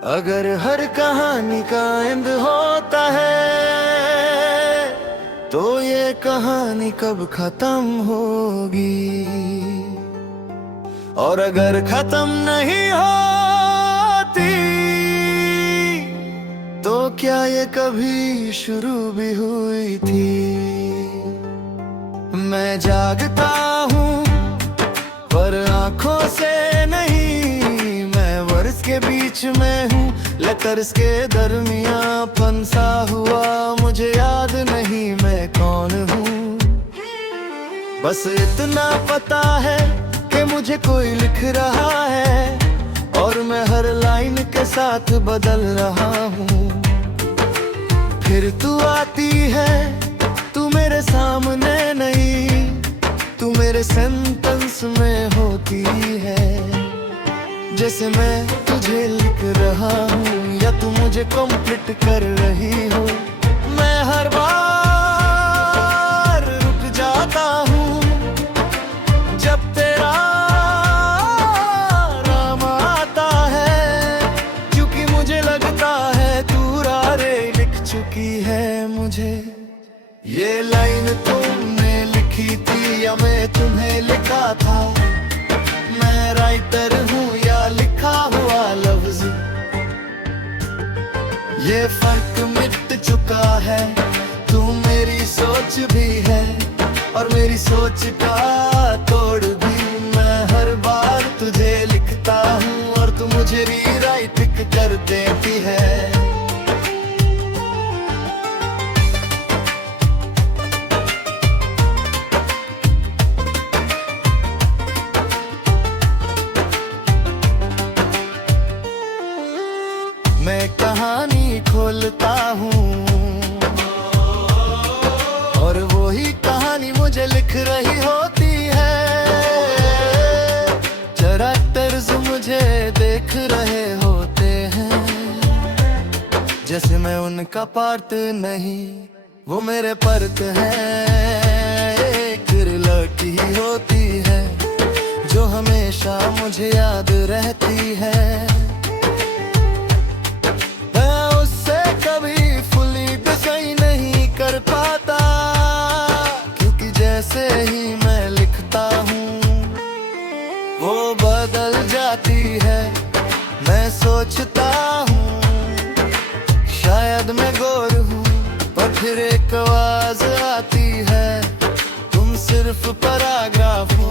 अगर हर कहानी का एंड होता है तो ये कहानी कब खत्म होगी। और अगर खत्म नहीं होती तो क्या ये कभी शुरू भी हुई थी। मैं जागता हूँ पर आंखों से नहीं, मैं वर्ष के बीच में हूँ लेटर्स के दरमियां फंसा हुआ। मुझे याद नहीं मैं कौन हूँ, बस इतना पता है कि मुझे कोई लिख रहा है और मैं हर लाइन के साथ बदल रहा हूँ। फिर तू आती है, तू मेरे सामने नहीं, तू मेरे सेंटेंस में होती है। जैसे मैं तुझे लिख रहा हूँ या तू मुझे कंप्लीट कर रही हो। मैं हर बार रुक जाता हूँ जब तेरा नाम आता है, क्योंकि मुझे लगता है तू रारे लिख चुकी है मुझे। ये लाइन तुमने लिखी थी या मैं तुम्हें लिखा था, मैं राइटर हूँ या लिखा हुआ लफ्ज, ये फर्क मिट चुका है। तू मेरी सोच भी है और मेरी सोच का तोड़ भी। मैं हर बार तुझे लिखता हूँ और तू मुझे रीराइट कर देती है। मैं कहानी खोलता हूँ और वही कहानी मुझे लिख रही होती है। कैरेक्टर्स मुझे देख रहे होते हैं, जैसे मैं उनका पार्ट नहीं, वो मेरे पार्ट हैं। एक लड़की होती है जो हमेशा मुझे याद रहती है। कर पाता क्योंकि जैसे ही मैं लिखता हूँ वो बदल जाती है। मैं सोचता हूँ शायद मैं गोर हूँ, पर फिर एक आवाज आती है तुम सिर्फ पैराग्राफ हो।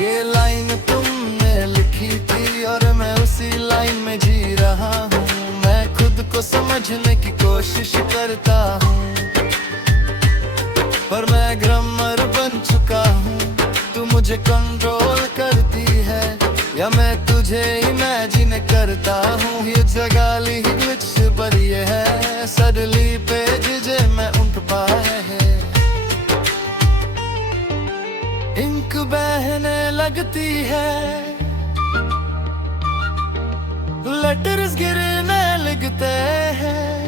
ये लाइन तुमने लिखी थी और मैं उसी लाइन में जी रहा हूँ। मैं खुद को समझने की कोशिश करता हूँ पर मैं ग्रामर बन चुका हूँ। तू मुझे कंट्रोल करती है या मैं तुझे इमेजिन करता हूँ। ये जगाली ही ग्लिच बड़ी है, सडनली पेज जे मैं उठ पाए है। इंक बहने लगती है, लेटर्स गिरने लगते हैं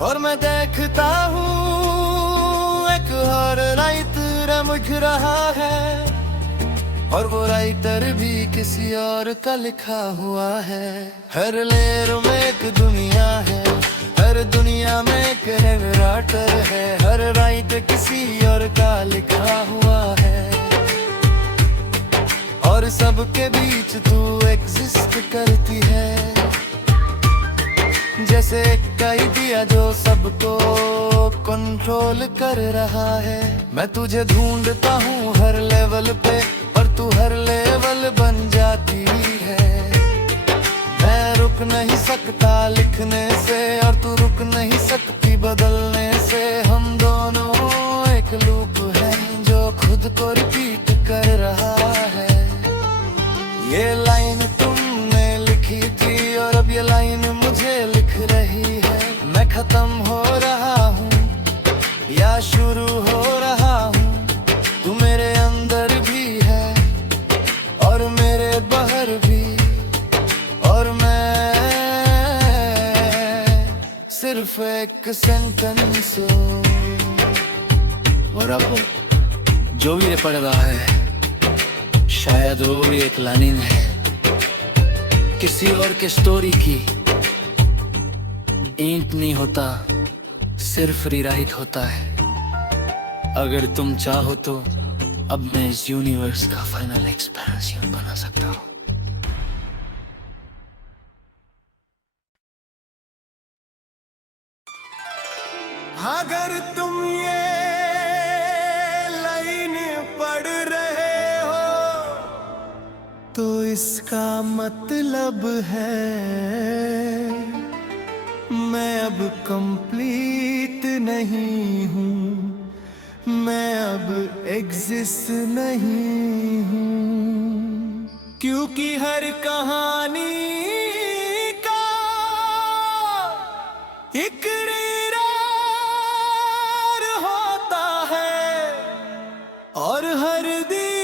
और मैं देखता हूँ एक हर राइटर लिख रहा है और वो राइटर भी किसी और का लिखा हुआ है। हर लेयर में एक दुनिया है, हर दुनिया में एक राइटर है। हर राइटर किसी और का लिखा हुआ है और सबके बीच तू एग्जिस्ट करती है। जैसे एक आइडिया जो सबको कंट्रोल कर रहा है। मैं तुझे ढूंढता हूँ हर लेवल पे पर तू हर लेवल बन जाती है। मैं रुक नहीं सकता लिखने से और तू रुक नहीं सकती बदलने से। हम दोनों एक लूप है जो खुद को रिपीट कर रहा है। ये लाइन तुमने लिखी थी और अब ये लाइन मुझे लिख रही है। मैं खत्म हो रहा हूँ या शुरू हो रहा हूँ, तू मेरे अंदर भी है और मेरे बाहर भी। और मैं सिर्फ एक सेंटेंस हूँ। और अब जो भी ये पढ़ रहा है शायद वो भी एक लाइन है। किसी और के स्टोरी की इंक नहीं होता, सिर्फ रीराइट होता है। अगर तुम चाहो तो अब मैं इस यूनिवर्स का फाइनल एक्सपेरिमेंट बना सकता हूँ। अगर तुम ये लाइन पढ़ रहे हो तो इसका मतलब है मैं अब कंप्लीट नहीं हूँ, मैं अब एग्जिस्ट नहीं हूँ। क्योंकि हर कहानी का एक और हर दीदर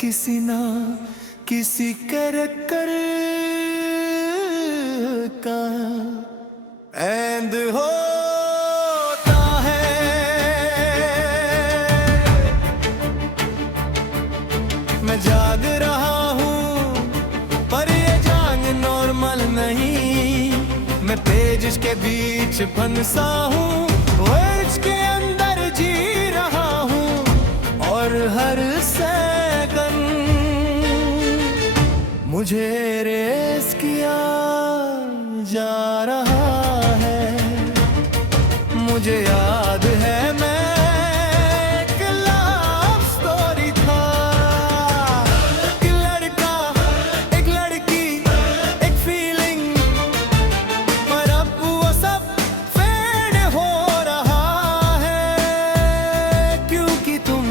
किसी ना किसी कैरेक्टर का एंड होता है। मैं जाग रहा हूँ पर ये जाग नॉर्मल नहीं, मैं पेज के बीच फंसा हूँ, वर्ड्स के अंदर जी रहा हूँ और हर सेकंड मुझे रेस किया जा रहा है। मुझे याद है मैं एक लव स्टोरी था, एक लड़का एक लड़की एक फीलिंग, पर अब वो सब फेड हो रहा है। क्योंकि तुम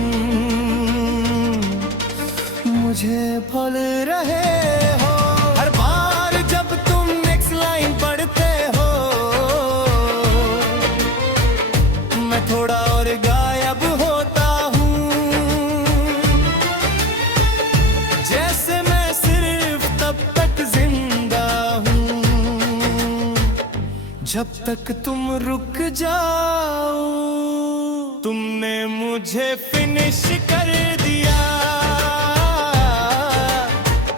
मुझे भूल रहे हो। हर बार जब तुम नेक्स्ट लाइन पढ़ते हो मैं थोड़ा और गायब होता हूँ, जैसे मैं सिर्फ तब तक जिंदा हूँ जब तक तुम रुक जाओ। तुमने मुझे फिनिश कर दिया,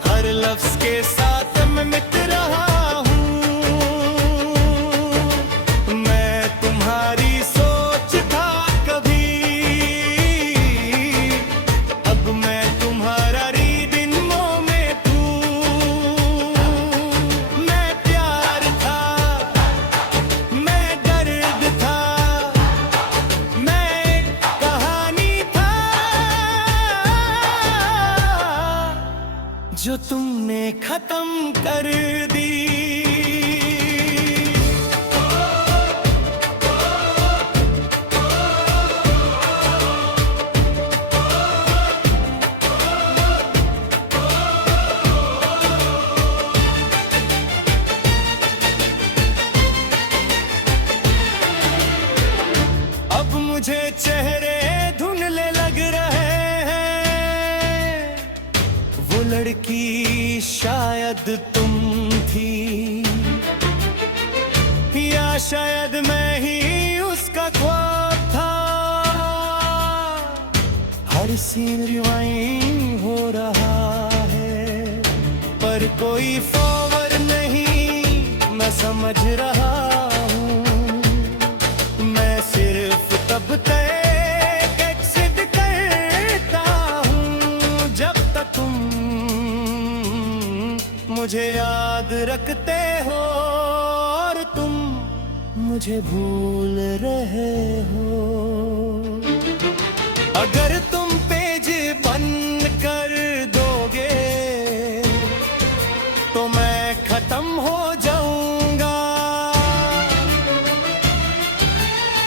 हर लफ्ज के साथ मैं मिट रहा हूँ। मैं तुम्हारी सोच था कभी, अब मैं तुम्हारा रीड इन मोमेंट हूँ। मैं प्यार था, मैं दर्द था, मैं एक कहानी था जो तुमने खत्म कर दी। अब मुझे चेहरे धुंधले लग रहे हैं, वो लड़की शायद तुम थी या शायद मैं ही उसका ख्वाब था। हर सीन रिवाइंड हो रहा है पर कोई फॉरवर्ड नहीं, मैं समझ रहा हूँ। मैं सिर्फ तब तक एक्सिट करता हूँ जब तक तुम मुझे याद रखते हो और तुम मुझे भूल रहे हो। अगर तुम पेज बंद कर दोगे तो मैं खत्म हो जाऊंगा।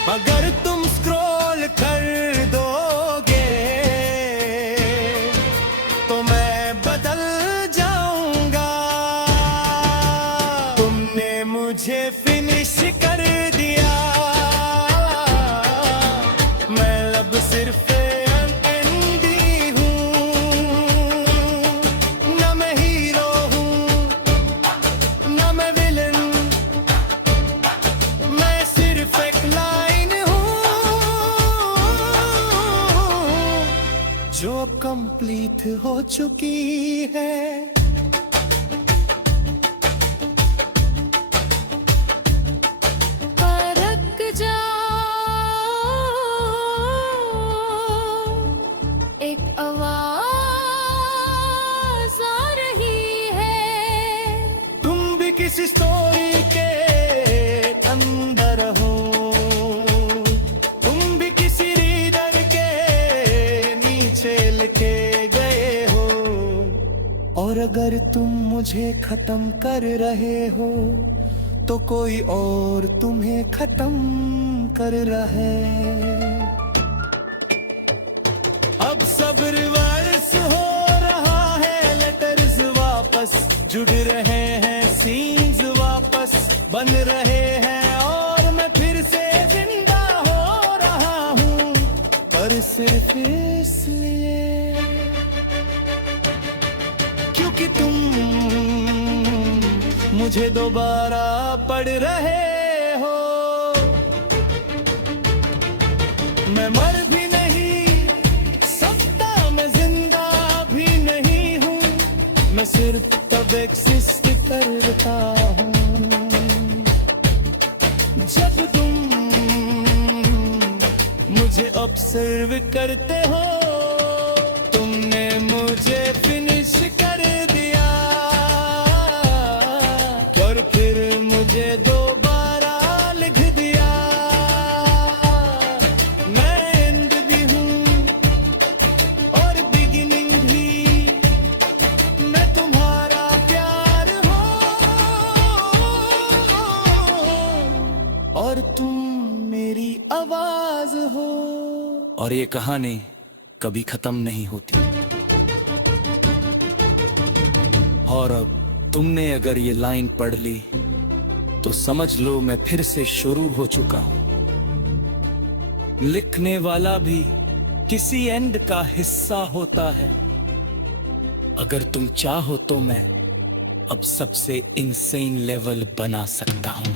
अगर तुम स्क्रॉल कर दोगे तो मैं बदल जाऊंगा। तुमने मुझे फिनिश कर दिया, मैं अब सिर्फ अनएंडी हूँ। न मैं हीरो हूँ न मैं विलन, मैं सिर्फ एक लाइन हूँ जो कंप्लीट हो चुकी है। परख जाओ, एक आवाज आ रही है। तुम भी किसी स्टोरी के अंदर हो, तुम भी किसी रीडर के नीचे लिखे गए हो। और अगर तुम मुझे खत्म कर रहे हो तो कोई और तुम्हें खत्म कर रहा है। अब सब रिवर्स हो रहा है, लेटर्स वापस जुड़ रहे हैं, सीन्स वापस बन रहे हैं और मैं फिर से जिंदा हो रहा हूँ, पर सिर्फ इसलिए क्योंकि तुम मुझे दोबारा पढ़ रहे हो। मैं मर भी नहीं सकता, मैं जिंदा भी नहीं हूँ, मैं सिर्फ तब एक्सिस्ट करता हूँ जब तुम मुझे ऑब्जर्व करते हो। तुमने मुझे फिनिश कर दिया और फिर मुझे दोबारा लिख दिया। मैं एंड भी हूँ और बिगिनिंग भी, मैं तुम्हारा प्यार हूँ और तुम मेरी आवाज हो। और ये कहानी कभी खत्म नहीं होती। और अब तुमने अगर ये लाइन पढ़ ली तो समझ लो मैं फिर से शुरू हो चुका हूं। लिखने वाला भी किसी एंड का हिस्सा होता है। अगर तुम चाहो तो मैं अब सबसे इनसेन लेवल बना सकता हूं।